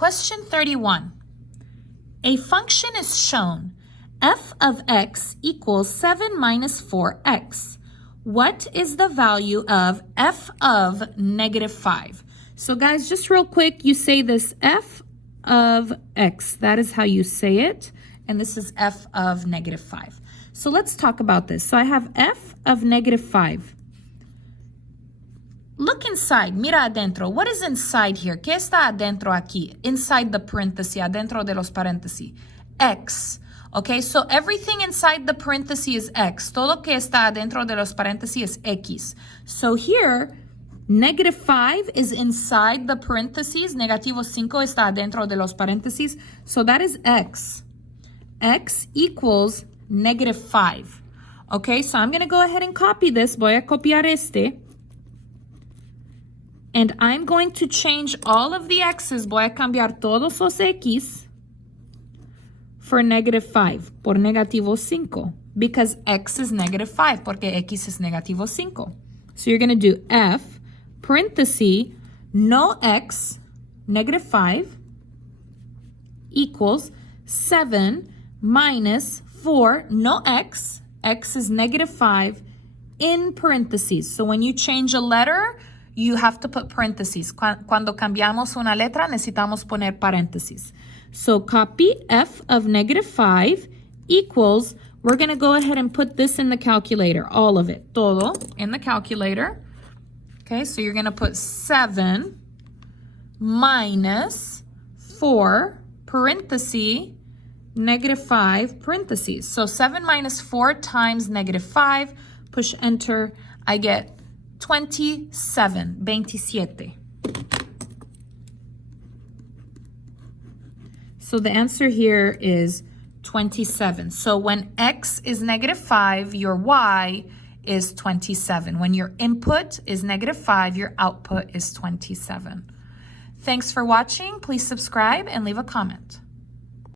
Question 31. A function is shown. F of x equals 7 minus 4x. What is the value of f of negative 5? So guys, just real quick, you say this f of x. That is how you say it. And this is f of negative 5. So let's talk about this. So I have f of negative 5. Look inside, mira adentro. What is inside here? ¿Qué está adentro aquí? Inside the parenthesis, adentro de los paréntesis. X. Okay, so everything inside the parenthesis is x. Todo que está adentro de los paréntesis es x. So here, negative 5 is inside the parentheses. Negativo 5 está adentro de los paréntesis. So that is x. X equals negative 5. Okay, so I'm going to go ahead and copy this. Voy a copiar este. And I'm going to change all of the x's. Voy a cambiar todos los x for negative 5, por negativo 5. Because x is negative 5, porque x es negativo 5. So you're going to do f, parenthesis, no x, negative 5, equals 7 minus 4, no x is negative 5, in parentheses. So when you change a letter, you have to put parentheses. Cuando cambiamos una letra, necesitamos poner paréntesis. So copy f of negative 5 equals, we're going to go ahead and put this in the calculator, all of it, todo in the calculator. Okay, so you're going to put 7 minus 4, parenthesis, negative 5, parentheses. So 7 minus 4 times negative 5, push enter, I get 27, 27. So the answer here is 27. So when x is negative 5, your y is 27. When your input is negative 5, your output is 27. Thanks for watching. Please subscribe and leave a comment.